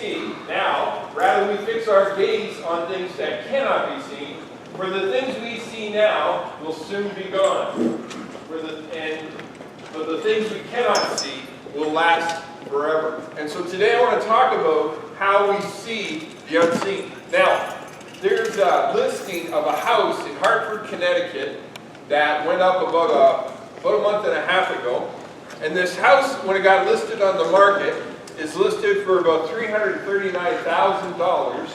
see, now, rather we fix our gaze on things that cannot be seen, for the things we see now will soon be gone. But the things we cannot see will last forever. And so today I want to talk about how we see the unseen. Now, there's a listing of a house in Hartford, Connecticut that went up about a month and a half ago. And this house, when it got listed on the market, is listed for about $339,000.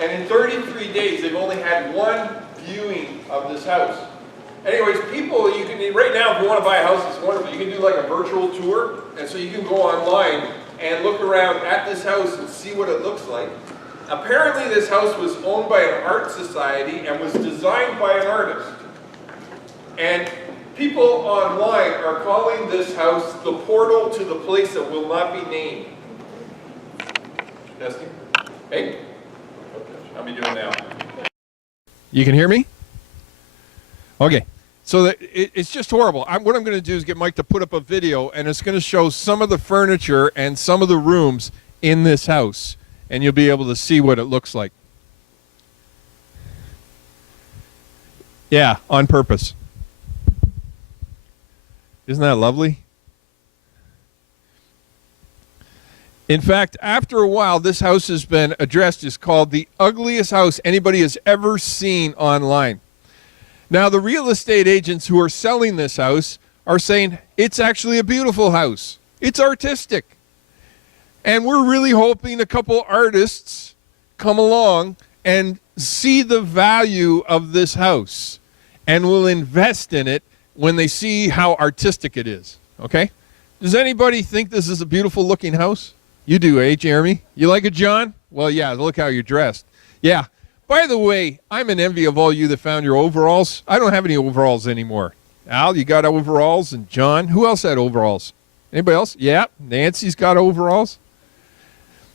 And in 33 days, they've only had one viewing of this house. Anyways, people, you can, right now, if you want to buy a house, it's wonderful. You can do like a virtual tour. And so you can go online and look around at this house and see what it looks like. Apparently, this house was owned by an art society and was designed by an artist. And people online are calling this house the portal to the place that will not be named. Testing. Hey? How am I doing now? You can hear me? Okay. So it's just horrible. What I'm going to do is get Mike to put up a video, and it's going to show some of the furniture and some of the rooms in this house, and you'll be able to see what it looks like. Yeah, on purpose. Isn't that lovely? In fact, after a while, this house has been addressed as called the ugliest house anybody has ever seen online. Now, the real estate agents who are selling this house are saying it's actually a beautiful house. It's artistic. And we're really hoping a couple artists come along and see the value of this house and will invest in it when they see how artistic it is. Okay? Does anybody think this is a beautiful looking house? You do, eh, Jeremy? You like it, John? Well, yeah, look how you're dressed. Yeah. By the way, I'm in envy of all you that found your overalls. I don't have any overalls anymore. Al, you got overalls, and John. Who else had overalls? Anybody else? Yeah, Nancy's got overalls.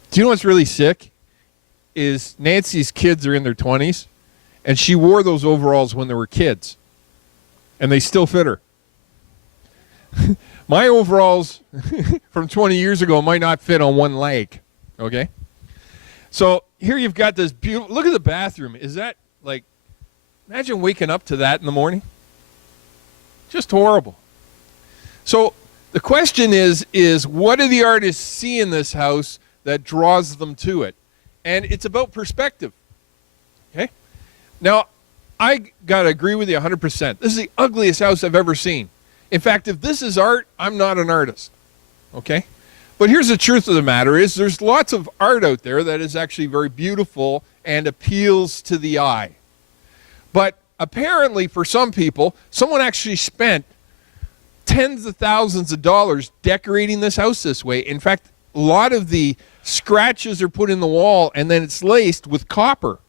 Do you know what's really sick? Is Nancy's kids are in their 20s, and she wore those overalls when they were kids, and they still fit her. My overalls from 20 years ago might not fit on one leg, okay? So here you've got this beautiful, look at the bathroom. Is that like, imagine waking up to that in the morning. Just horrible. So the question is what do the artists see in this house that draws them to it? And it's about perspective, okay? Now, I got to agree with you 100%. This is the ugliest house I've ever seen. In fact, if this is art, I'm not an artist, okay? But here's the truth of the matter is there's lots of art out there that is actually very beautiful and appeals to the eye. But apparently for some people, someone actually spent tens of thousands of dollars decorating this house this way. In fact, a lot of the scratches are put in the wall and then it's laced with copper.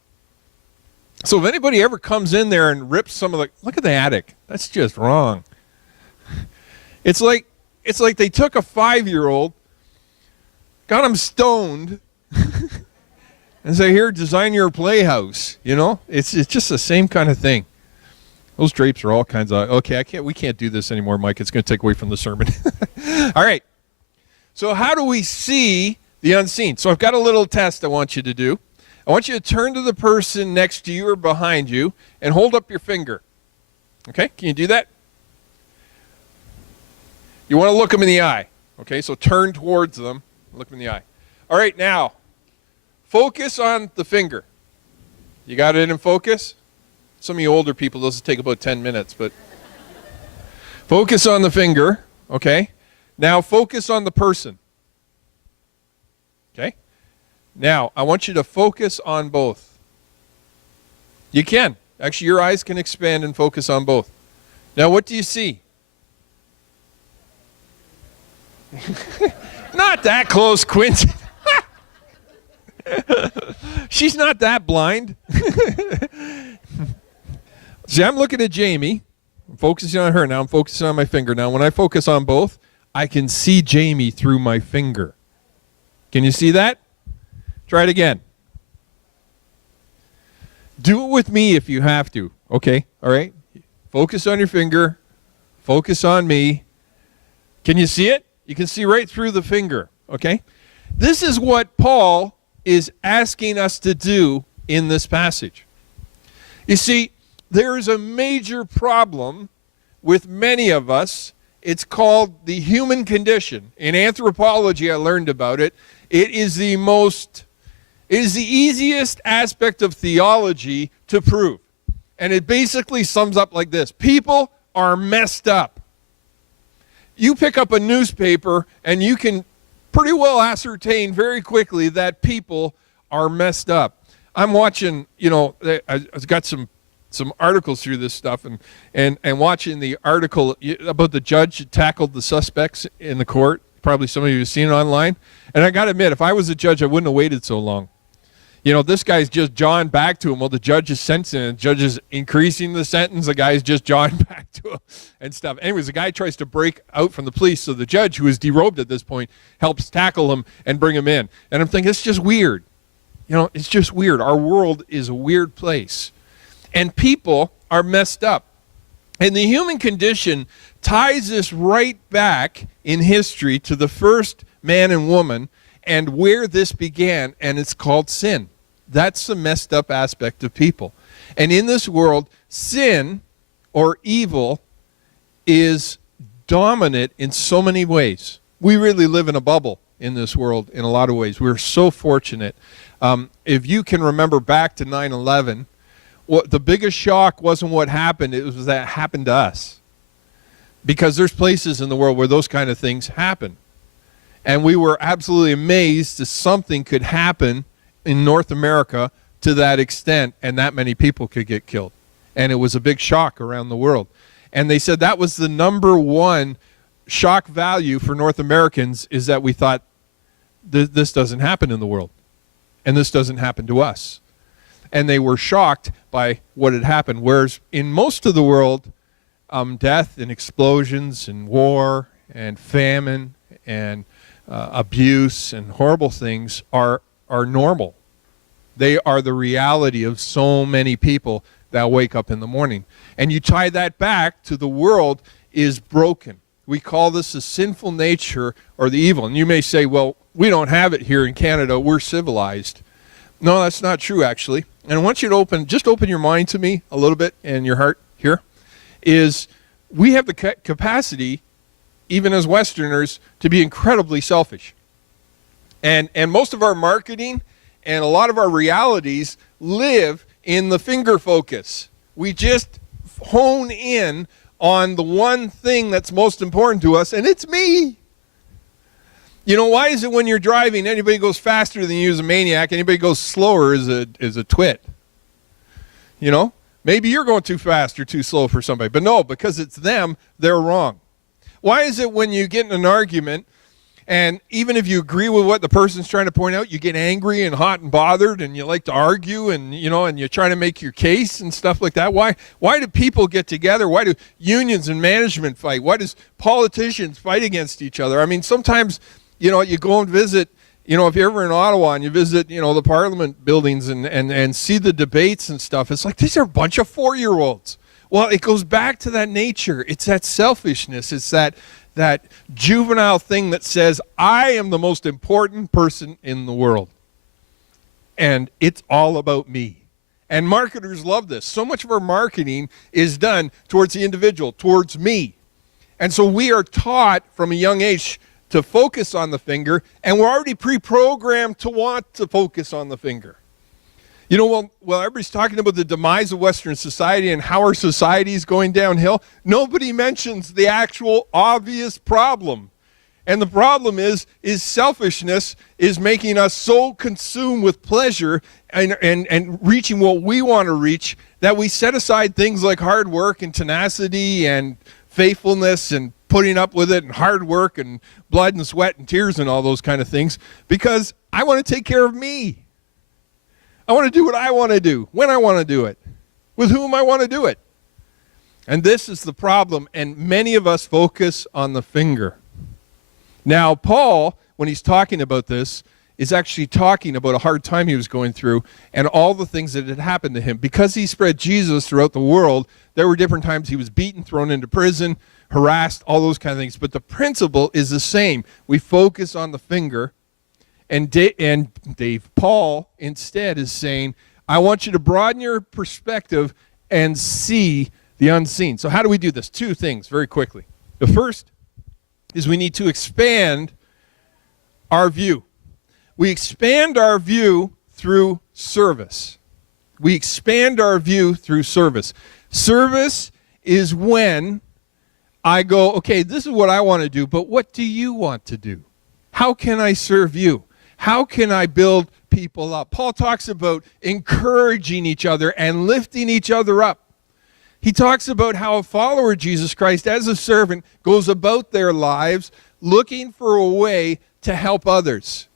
So if anybody ever comes in there and rips some of the, look at the attic. That's just wrong. It's like they took a 5-year-old, got him stoned, and say, here, design your playhouse. You know, it's just the same kind of thing. Those drapes are all kinds of, okay, we can't do this anymore, Mike. It's going to take away from the sermon. All right. So how do we see the unseen? So I've got a little test I want you to do. I want you to turn to the person next to you or behind you and hold up your finger. Okay, can you do that? You want to look them in the eye. Okay, so turn towards them, look them in the eye. All right, now, focus on the finger. You got it in focus? Some of you older people, those will take about 10 minutes, but focus on the finger, okay? Now, focus on the person. Okay? Now, I want you to focus on both. You can. Actually, your eyes can expand and focus on both. Now, what do you see? Not that close, Quincy. She's not that blind. See, I'm looking at Jamie. I'm focusing on her. Now I'm focusing on my finger. Now, when I focus on both, I can see Jamie through my finger. Can you see that? Try it again. Do it with me if you have to. Okay, all right? Focus on your finger. Focus on me. Can you see it? You can see right through the finger, okay? This is what Paul is asking us to do in this passage. You see, there is a major problem with many of us. It's called the human condition. In anthropology, I learned about it. It is the easiest aspect of theology to prove. And it basically sums up like this. People are messed up. You pick up a newspaper and you can pretty well ascertain very quickly that people are messed up. I'm watching, I've got some articles through this stuff and watching the article about the judge that tackled the suspects in the court. Probably some of you have seen it online. And I got to admit, if I was a judge, I wouldn't have waited so long. This guy's just jawing back to him. Well, the judge is sentencing, and the judge is increasing the sentence. The guy's just jawing back to him and stuff. Anyways, the guy tries to break out from the police, so the judge, who is derobed at this point, helps tackle him and bring him in. And I'm thinking, it's just weird. It's just weird. Our world is a weird place. And people are messed up. And the human condition ties this right back in history to the first man and woman and where this began, and it's called sin. That's the messed up aspect of people. And in this world, sin or evil is dominant in so many ways. We really live in a bubble in this world in a lot of ways. We're so fortunate. If you can remember back to 9/11, the biggest shock wasn't what happened, it was that it happened to us. Because there's places in the world where those kind of things happen. And we were absolutely amazed that something could happen in North America to that extent, and that many people could get killed. And it was a big shock around the world. And they said that was the number one shock value for North Americans, is that we thought this doesn't happen in the world. And this doesn't happen to us. And they were shocked by what had happened. Whereas in most of the world, death and explosions and war and famine and abuse and horrible things are normal. They are the reality of so many people that wake up in the morning. And you tie that back to the world is broken. We call this the sinful nature or the evil. And you may say, well, we don't have it here in Canada. We're civilized. No, that's not true, actually. And I want you to open your mind to me a little bit and your heart here, is we have the capacity, even as Westerners, to be incredibly selfish. And most of our marketing and a lot of our realities live in the finger focus. We just hone in on the one thing that's most important to us, and it's me. Why is it when you're driving, anybody goes faster than you is a maniac, anybody goes slower is a twit? Maybe you're going too fast or too slow for somebody, but no, because it's them, they're wrong. Why is it when you get in an argument, and even if you agree with what the person's trying to point out, you get angry and hot and bothered, and you like to argue, and and you're trying to make your case and stuff like that? Why do people get together? Why do unions and management fight? Why does politicians fight against each other? I mean, sometimes, you go and visit, if you're ever in Ottawa and you visit, the Parliament buildings and see the debates and stuff, it's like, these are a bunch of 4-year-olds. Well, it goes back to that nature. It's that selfishness. It's that juvenile thing that says, I am the most important person in the world. And it's all about me. And marketers love this. So much of our marketing is done towards the individual, towards me. And so we are taught from a young age to focus on the finger, and we're already pre-programmed to want to focus on the finger. Well, everybody's talking about the demise of Western society and how our society is going downhill. Nobody mentions the actual obvious problem. And the problem is selfishness is making us so consumed with pleasure and reaching what we want to reach that we set aside things like hard work and tenacity and faithfulness and putting up with it and hard work and blood and sweat and tears and all those kind of things, because I want to take care of me. I want to do what I want to do, when I want to do it, with whom I want to do it. And this is the problem, and many of us focus on the finger. Now, Paul, when he's talking about this, is actually talking about a hard time he was going through and all the things that had happened to him. Because he spread Jesus throughout the world, there were different times he was beaten, thrown into prison, harassed, all those kind of things. But the principle is the same. We focus on the finger, And Paul instead is saying, I want you to broaden your perspective and see the unseen. So how do we do this? Two things very quickly. The first is we need to expand our view. We expand our view through service. We expand our view through service. Service is when I go, okay, this is what I want to do, but what do you want to do? How can I serve you? How can I build people up? Paul talks about encouraging each other and lifting each other up. He talks about how a follower of Jesus Christ, as a servant, goes about their lives looking for a way to help others.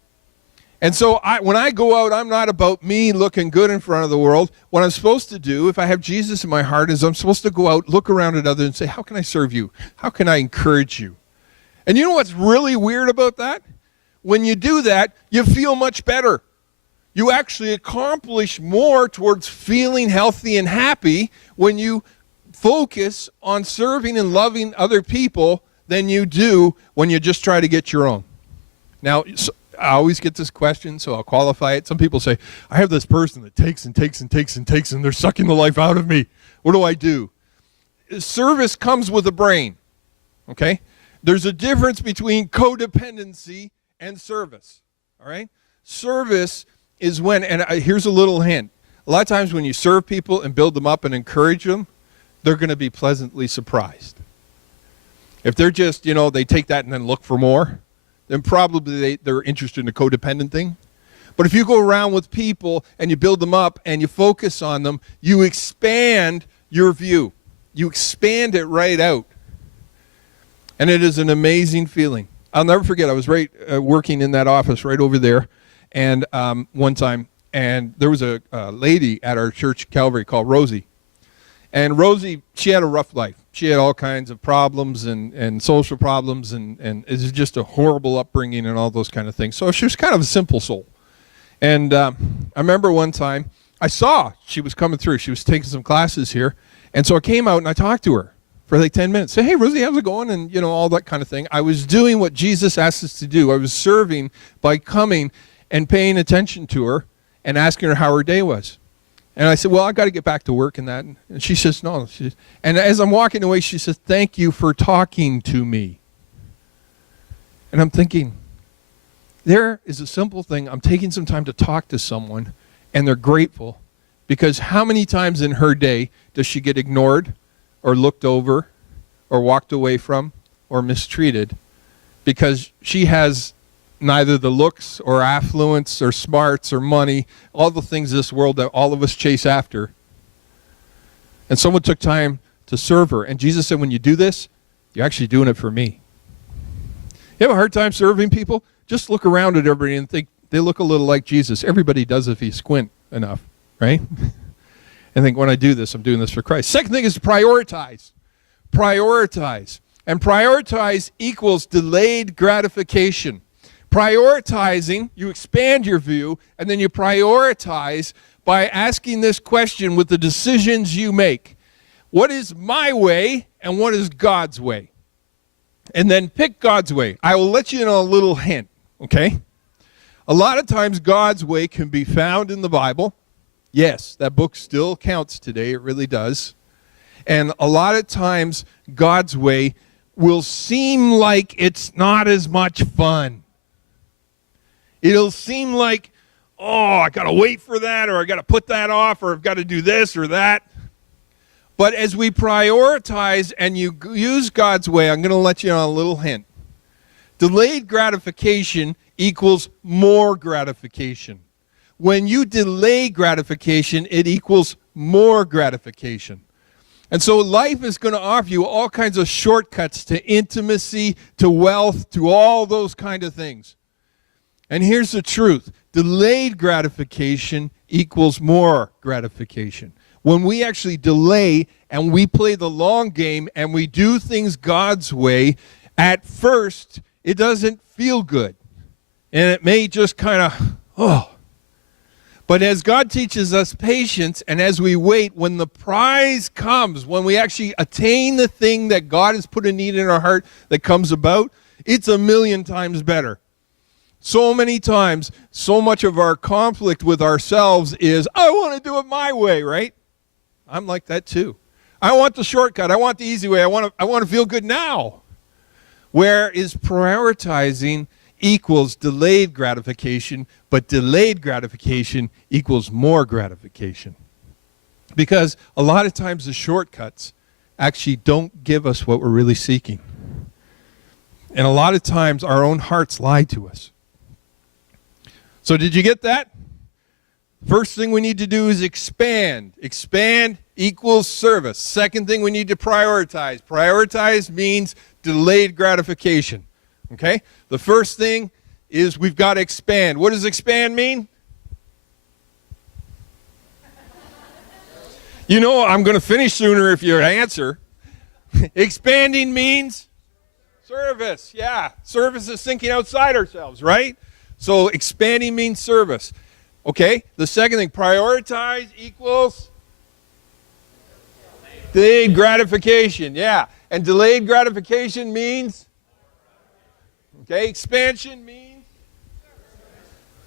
And so when I go out, I'm not about me looking good in front of the world. What I'm supposed to do, if I have Jesus in my heart, is I'm supposed to go out, look around at others and say, how can I serve you? How can I encourage you? And you know what's really weird about that? When you do that, you feel much better. You actually accomplish more towards feeling healthy and happy when you focus on serving and loving other people than you do when you just try to get your own. Now, I always get this question, so I'll qualify it. Some people say, I have this person that takes and takes and takes and takes, and they're sucking the life out of me. What do I do? Service comes with a brain, okay? There's a difference between codependency and service, all right? Service is when, and here's a little hint. A lot of times when you serve people and build them up and encourage them, they're going to be pleasantly surprised. If they're just, they take that and then look for more, then probably they're interested in the codependent thing. But if you go around with people and you build them up and you focus on them, you expand your view. You expand it right out. And it is an amazing feeling. I'll never forget, I was working in that office right over there and one time, and there was a lady at our church, Calvary, called Rosie. And Rosie, she had a rough life. She had all kinds of problems and social problems, and it was just a horrible upbringing and all those kind of things. So she was kind of a simple soul. And I remember one time, I saw she was coming through. She was taking some classes here. And so I came out and I talked to her for like 10 minutes. Say, hey, Rosie, how's it going? And, all that kind of thing. I was doing what Jesus asked us to do. I was serving by coming and paying attention to her and asking her how her day was. And I said, well, I got to get back to work and that. And she says, no. And as I'm walking away, she says, thank you for talking to me. And I'm thinking, there is a simple thing. I'm taking some time to talk to someone, and they're grateful. Because how many times in her day does she get ignored or looked over or walked away from or mistreated because she has neither the looks or affluence or smarts or money, all the things in this world that all of us chase after. And someone took time to serve her. And Jesus said, when you do this, you're actually doing it for me. You have a hard time serving people? Just look around at everybody and think they look a little like Jesus. Everybody does if you squint enough, right? And think, when I do this, I'm doing this for Christ. Second thing is to prioritize. Prioritize. And prioritize equals delayed gratification. Prioritizing, you expand your view, and then you prioritize by asking this question with the decisions you make. What is my way and what is God's way? And then pick God's way. I will let you know a little hint, okay? A lot of times God's way can be found in the Bible. Yes, that book still counts today. It really does. And a lot of times God's way will seem like it's not as much fun. It'll seem like, I got to wait for that, or I got to put that off, or I've got to do this or that. But as we prioritize and you use God's way, I'm going to let you know a little hint. Delayed gratification equals more gratification. When you delay gratification, it equals more gratification. And so life is going to offer you all kinds of shortcuts to intimacy, to wealth, to all those kind of things. And here's the truth. Delayed gratification equals more gratification. When we actually delay and we play the long game and we do things God's way, at first it doesn't feel good. And it may just kind of, But as God teaches us patience and as we wait, when the prize comes, when we actually attain the thing that God has put a need in our heart that comes about, it's 1,000,000 times better. So many times, so much of our conflict with ourselves is, I want to do it my way, right? I'm like that too. I want the shortcut. I want the easy way. I want to feel good now. Whereas prioritizing equals delayed gratification, but delayed gratification equals more gratification. Because a lot of times the shortcuts actually don't give us what we're really seeking. And a lot of times our own hearts lie to us. So did you get that? First thing we need to do is expand. Expand equals service. Second thing we need to prioritize. Prioritize means delayed gratification. Okay? The first thing is we've got to expand. What does expand mean? You know I'm going to finish sooner if you answer. Expanding means service. Yeah. Service is thinking outside ourselves, right? So expanding means service. Okay? The second thing, prioritize equals delayed gratification. Yeah. And delayed gratification means? Okay. Expansion means?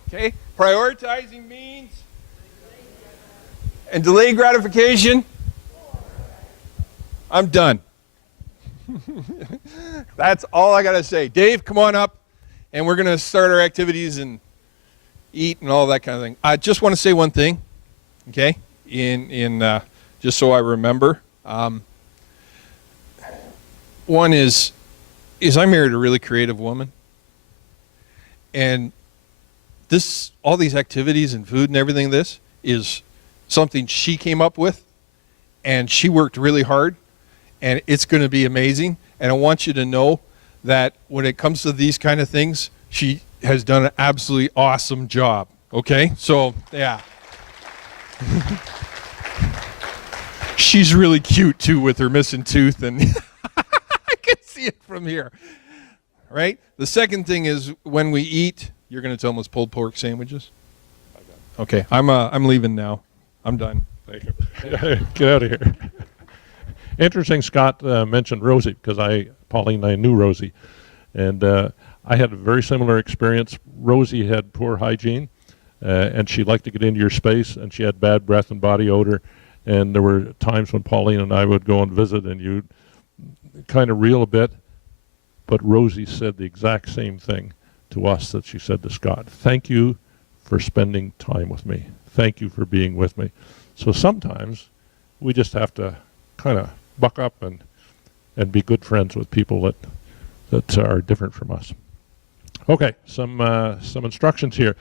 Okay. Prioritizing means? And delayed gratification? I'm done. That's all I got to say. Dave, come on up, and we're going to start our activities and eat and all that kind of thing. I just want to say one thing, okay, just so I remember. One is I married a really creative woman, and all these activities and food and everything, this is something she came up with, and she worked really hard, and it's going to be amazing. And I want you to know that when it comes to these kind of things, she has done an absolutely awesome job. Okay? So, yeah. She's really cute, too, with her missing tooth, and I can see it from here. Right? The second thing is when we eat, you're going to tell them it's pulled pork sandwiches? Okay. I'm leaving now. I'm done. Thank you. Get out of here. Interesting, Scott mentioned Rosie, because Pauline and I knew Rosie. And I had a very similar experience. Rosie had poor hygiene, and she liked to get into your space, and she had bad breath and body odor. And there were times when Pauline and I would go and visit, and you'd kind of reel a bit. But Rosie said the exact same thing to us that she said to Scott. Thank you for spending time with me. Thank you for being with me. So sometimes we just have to kind of buck up and be good friends with people that are different from us. Okay, some instructions here.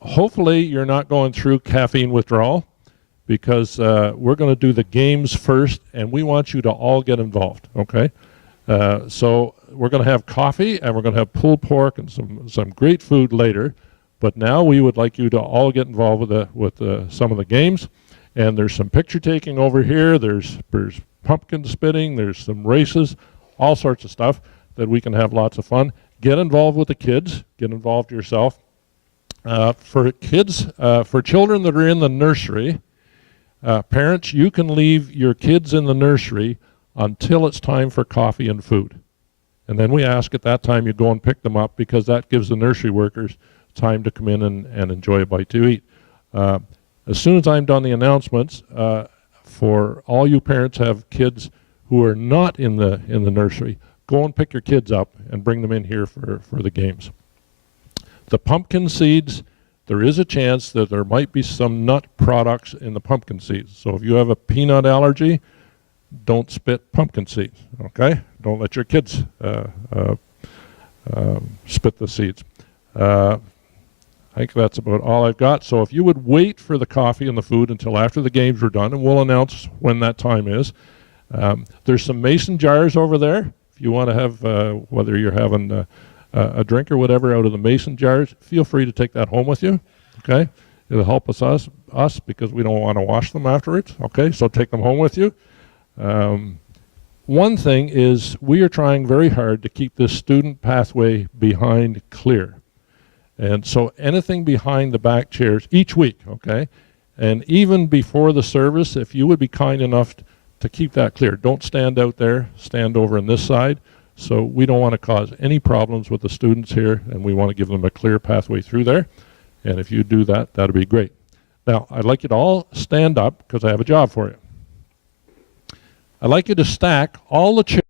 Hopefully you're not going through caffeine withdrawal, because we're going to do the games first, and we want you to all get involved. Okay, so we're going to have coffee, and we're going to have pulled pork and some great food later. But now we would like you to all get involved with some of the games. And there's some picture taking over here. There's pumpkin spitting. There's some races, all sorts of stuff that we can have lots of fun. Get involved with the kids. Get involved yourself. For children that are in the nursery, parents, you can leave your kids in the nursery until it's time for coffee and food. And then we ask at that time you go and pick them up, because that gives the nursery workers time to come in and enjoy a bite to eat. As soon as I'm done the announcements, for all you parents have kids who are not in the nursery, go and pick your kids up and bring them in here for the games. The pumpkin seeds, there is a chance that there might be some nut products in the pumpkin seeds. So if you have a peanut allergy, don't spit pumpkin seeds, okay? Don't let your kids spit the seeds. I think that's about all I've got. So if you would wait for the coffee and the food until after the games are done, and we'll announce when that time is. There's some mason jars over there. If you want to have, whether you're having a drink or whatever out of the mason jars, feel free to take that home with you, okay? It'll help us because we don't want to wash them afterwards, okay? So take them home with you. One thing is we are trying very hard to keep this student pathway behind clear. And so anything behind the back chairs each week, okay? And even before the service, if you would be kind enough to keep that clear. Don't stand out there. Stand over on this side. So we don't want to cause any problems with the students here, and we want to give them a clear pathway through there. And if you do that, that'd be great. Now, I'd like you to all stand up because I have a job for you. I'd like you to stack all the chairs